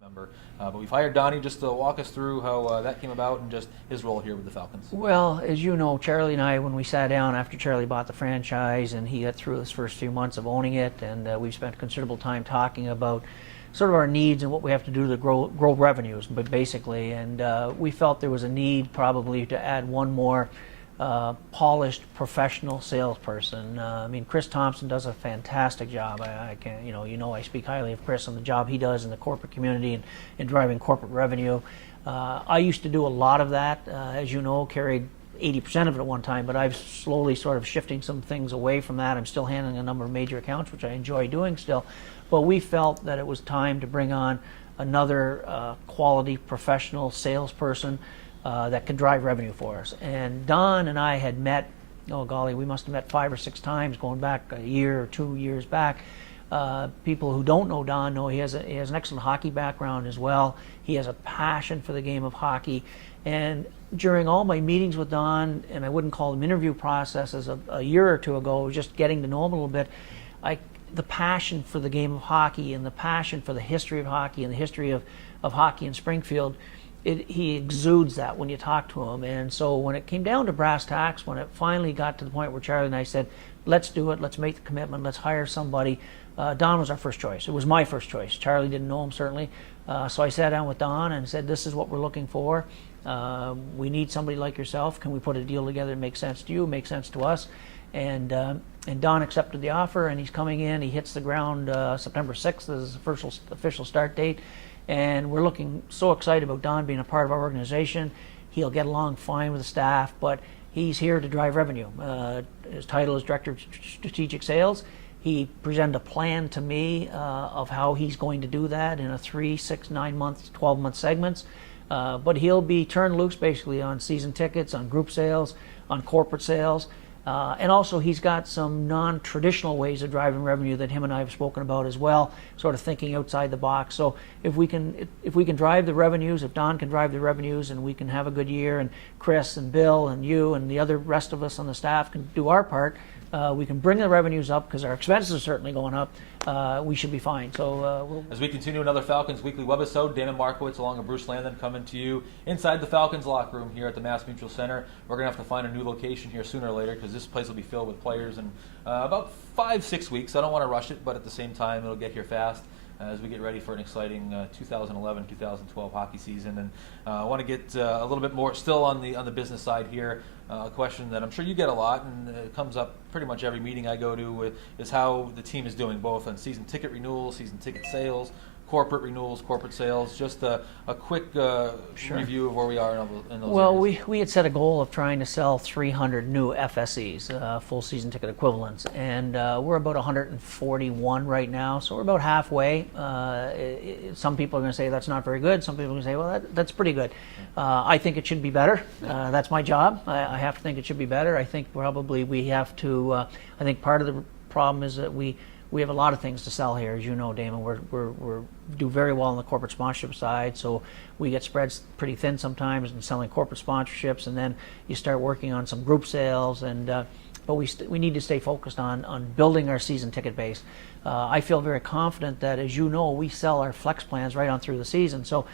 member. But we've hired Donnie just to walk us through how that came about and just his role here with the Falcons. Well, as you know, Charlie and I, when we sat down after Charlie bought the franchise and he got through his first few months of owning it, and we've spent considerable time talking about sort of our needs and what we have to do to grow revenues, but basically, and we felt there was a need probably to add one more polished professional salesperson. I mean, Chris Thompson does a fantastic job. I can, I speak highly of Chris and the job he does in the corporate community and driving corporate revenue. I used to do a lot of that, as you know, carried 80% of it at one time, but I've slowly sort of shifting some things away from that. I'm still handling a number of major accounts, which I enjoy doing still, but we felt that it was time to bring on another quality professional salesperson that could drive revenue for us. And Don and I had met, oh golly, we must have met 5 or 6 times going back a year or 2 years back. People who don't know Don know he has an excellent hockey background as well. He has a passion for the game of hockey. And during all my meetings with Don, and I wouldn't call them interview processes a year or two ago, just getting to know him a little bit, the passion for the game of hockey and the passion for the history of hockey and the history of hockey in Springfield, he exudes that when you talk to him. And so when it came down to brass tacks, when it finally got to the point where Charlie and I said, let's do it, let's make the commitment, let's hire somebody, Don was our first choice. It was my first choice. Charlie didn't know him, certainly. So I sat down with Don and said, this is what we're looking for. We need somebody like yourself. Can we put a deal together that makes sense to you, makes sense to us? And Don accepted the offer, and he's coming in. He hits the ground September 6th as his official start date. And we're looking so excited about Don being a part of our organization. He'll get along fine with the staff, but he's here to drive revenue. His title is Director of Strategic Sales. He presented a plan to me of how he's going to do that in a 3, 6, 9 months, 12-month segments. But he'll be turned loose basically on season tickets, on group sales, on corporate sales. And also he's got some non-traditional ways of driving revenue that him and I have spoken about as well, sort of thinking outside the box. So if we can drive the revenues, if Don can drive the revenues and we can have a good year, and Chris and Bill and you and the other rest of us on the staff can do our part, we can bring the revenues up because our expenses are certainly going up. We should be fine. So as we continue another Falcons Weekly Webisode, Damon Markiewicz along with Bruce Landon coming to you inside the Falcons locker room here at the Mass Mutual Center. We're going to have to find a new location here sooner or later because this place will be filled with players in about 5-6 weeks. I don't want to rush it, but at the same time, it'll get here fast as we get ready for an exciting 2011-2012 hockey season. And I want to get a little bit more still on the business side here. A question that I'm sure you get a lot, and it comes up pretty much every meeting I go to, is how the team is doing, both on season ticket renewals, season ticket sales, corporate renewals, corporate sales. Just a quick review of where we are in those Well, areas. we had set a goal of trying to sell 300 new FSEs, full season ticket equivalents, and we're about 141 right now, so we're about halfway. Some people are going to say that's not very good. Some people are going to say, well, that's pretty good. I think it should be better. That's my job. I have to think it should be better. I think probably we have to, I think part of the problem is that we have a lot of things to sell here, as you know, Damon. We're do very well on the corporate sponsorship side, so we get spread pretty thin sometimes in selling corporate sponsorships, and then you start working on some group sales, and but we need to stay focused on building our season ticket base. I feel very confident that, as you know, we sell our flex plans right on through the season. So,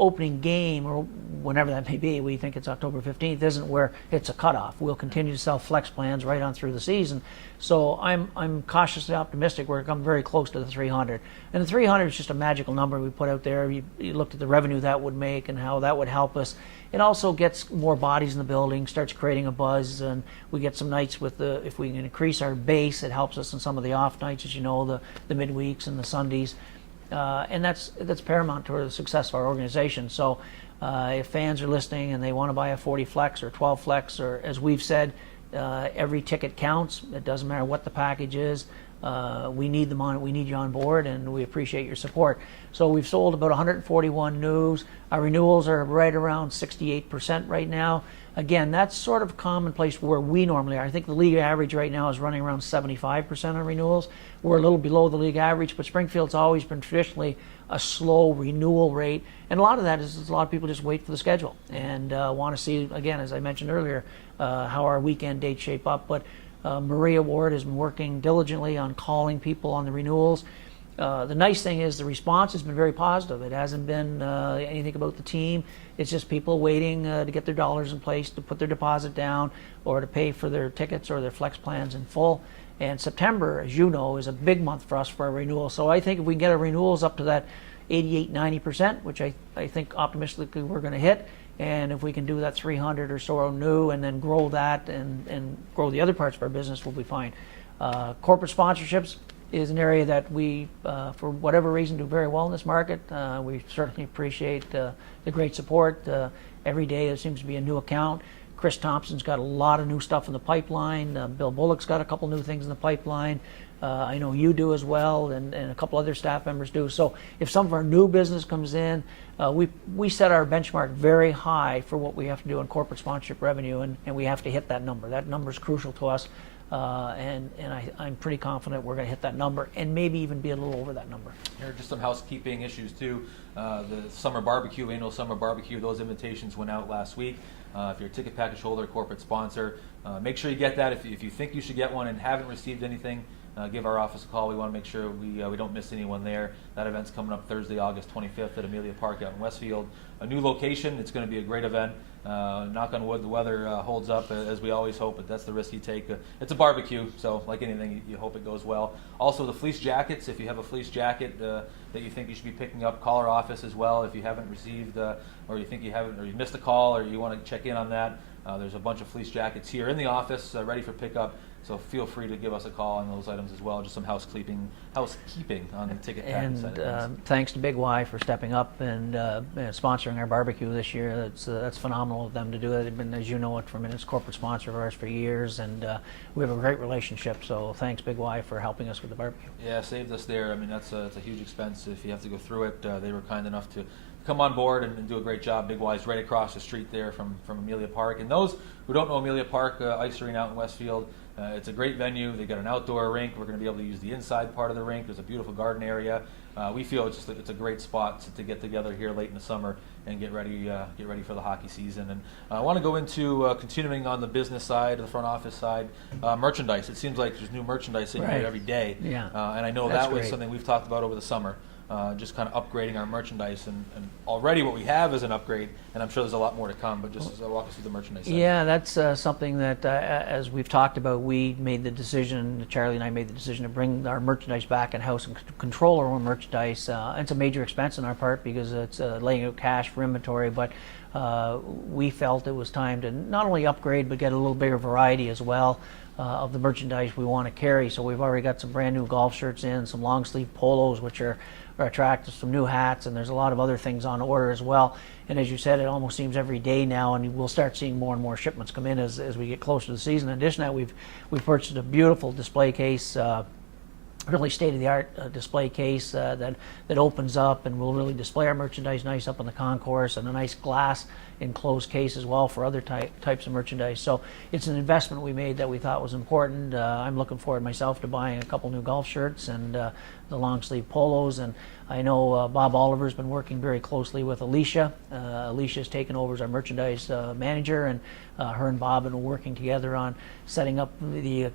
opening game or whenever that may be, we think it's October 15th, isn't where it's a cutoff. We'll continue to sell flex plans right on through the season. So I'm cautiously optimistic we're coming very close to the 300. And the 300 is just a magical number we put out there. You looked at the revenue that would make and how that would help us. It also gets more bodies in the building, starts creating a buzz, and we get some nights with if we can increase our base, it helps us in some of the off nights, as you know, the midweeks and the Sundays. And that's paramount to the success of our organization. So if fans are listening and they want to buy a 40 flex or 12 flex, or as we've said, every ticket counts. It doesn't matter what the package is. We need them on. We need you on board, and we appreciate your support. So we've sold about 141 news. Our renewals are right around 68% right now. Again, that's sort of commonplace where we normally are. I think the league average right now is running around 75% on renewals. We're a little below the league average, but Springfield's always been traditionally a slow renewal rate. And a lot of that is a lot of people just wait for the schedule and want to see, again, as I mentioned earlier, how our weekend dates shape up. But Maria Ward has been working diligently on calling people on the renewals. the nice thing is the response has been very positive. It hasn't been anything about the team. It's just people waiting to get their dollars in place, to put their deposit down, or to pay for their tickets or their flex plans in full. And September, as you know, is a big month for us for our renewal. So I think if we can get our renewals up to that 88-90%, which I think optimistically we're going to hit, and if we can do that 300 or so new and then grow that and grow the other parts of our business, we'll be fine. Corporate sponsorships is an area that we, for whatever reason, do very well in this market. We certainly appreciate the great support. Every day there seems to be a new account. Chris Thompson's got a lot of new stuff in the pipeline. Bill Bullock's got a couple new things in the pipeline. I know you do as well, and a couple other staff members do. So if some of our new business comes in, we set our benchmark very high for what we have to do in corporate sponsorship revenue, and we have to hit that number. That number is crucial to us, and I'm pretty confident we're going to hit that number and maybe even be a little over that number. Here are just some housekeeping issues too. The summer barbecue, annual summer barbecue, those invitations went out last week. If you're a ticket package holder, corporate sponsor, make sure you get that. If you think you should get one and haven't received anything, give our office a call. We want to make sure we don't miss anyone there. That event's coming up Thursday, August 25th at Amelia Park out in Westfield. A new location. It's going to be a great event. Knock on wood, the weather holds up as we always hope, but that's the risk you take. It's a barbecue, so like anything, you hope it goes well. Also, the fleece jackets. If you have a fleece jacket that you think you should be picking up, call our office as well. If you haven't received, or you think you haven't, or you missed a call, or you want to check in on that, there's a bunch of fleece jackets here in the office ready for pickup. So feel free to give us a call on those items as well. Just some housekeeping on the ticket package side of things. Thanks to Big Y for stepping up and sponsoring our barbecue this year. That's phenomenal of them to do it. They've been, as you know, from its corporate sponsor of ours for years, and we have a great relationship. So thanks, Big Y, for helping us with the barbecue. Yeah, saved us there. I mean, it's a huge expense if you have to go through it. They were kind enough to come on board and do a great job. Big Y's right across the street there from Amelia Park. And those who don't know Amelia Park Ice Arena out in Westfield, it's a great venue. They got an outdoor rink. We're going to be able to use the inside part of the rink. There's a beautiful garden area. We feel it's a great spot to get together here late in the summer and get ready for the hockey season. And I want to go into continuing on the business side, the front office side, merchandise. It seems like there's new merchandise in here every day. Yeah. And I know that was something we've talked about over the summer. Just kind of upgrading our merchandise, and already what we have is an upgrade, and I'm sure there's a lot more to come, but just walk us through the merchandise side. Yeah, that's something that, as we've talked about, we made the decision, Charlie and I made the decision to bring our merchandise back in-house and control our own merchandise. It's a major expense on our part because it's laying out cash for inventory, but we felt it was time to not only upgrade, but get a little bigger variety as well of the merchandise we want to carry. So we've already got some brand new golf shirts in, some long sleeve polos, which are attractive, some new hats, and there's a lot of other things on order as well. And as you said, it almost seems every day now, and we'll start seeing more and more shipments come in as we get closer to the season. In addition to that, we've purchased a beautiful display case, really state-of-the-art display case that opens up and will really display our merchandise nice up on the concourse, and a nice glass enclosed case as well for other types of merchandise. So it's an investment we made that we thought was important. I'm looking forward myself to buying a couple new golf shirts and the long sleeve polos, and I know Bob Oliver's been working very closely with Alicia. Alicia's taken over as our merchandise manager, and her and Bob have been working together on setting up the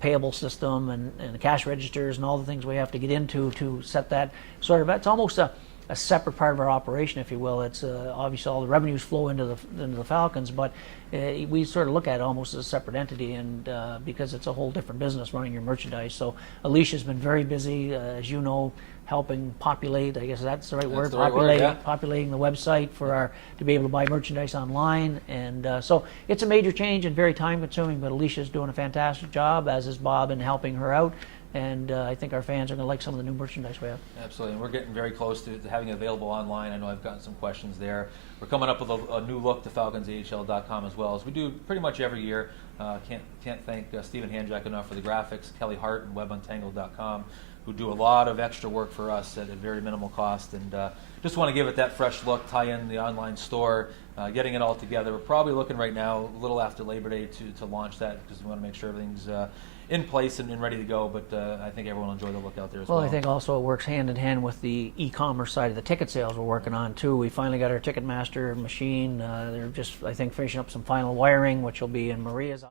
payable system and the cash registers and all the things we have to get into to set that sort of. It's almost a separate part of our operation, if you will. It's obviously all the revenues flow into the Falcons, but we sort of look at it almost as a separate entity, and because it's a whole different business running your merchandise. So Alicia's been very busy, as you know, helping populate, I guess that's the right word, populating the website for to be able to buy merchandise online. And so it's a major change and very time consuming, but Alicia's doing a fantastic job, as is Bob, in helping her out. And I think our fans are going to like some of the new merchandise we have. Absolutely, and we're getting very close to having it available online. I know I've gotten some questions there. We're coming up with a new look to FalconsAHL.com as well, as we do pretty much every year. Can't thank Stephen Hanjack enough for the graphics, Kelly Hart and WebUntangled.com, who do a lot of extra work for us at a very minimal cost. And just want to give it that fresh look, tie in the online store, getting it all together. We're probably looking right now, a little after Labor Day, to launch that, because we want to make sure everything's in place and ready to go, but I think everyone will enjoy the look out there as well. Well, I think also it works hand in hand with the e-commerce side of the ticket sales we're working on too. We finally got our Ticketmaster machine. They're just, I think, finishing up some final wiring, which will be in Maria's